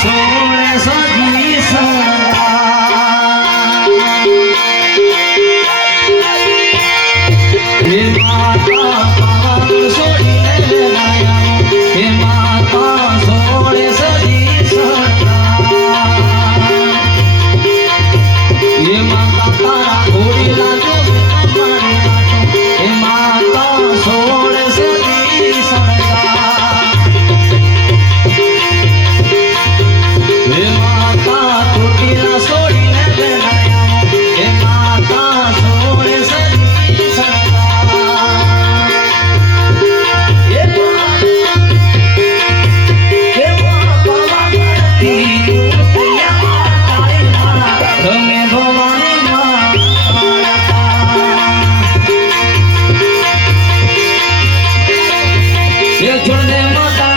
sobre いやこ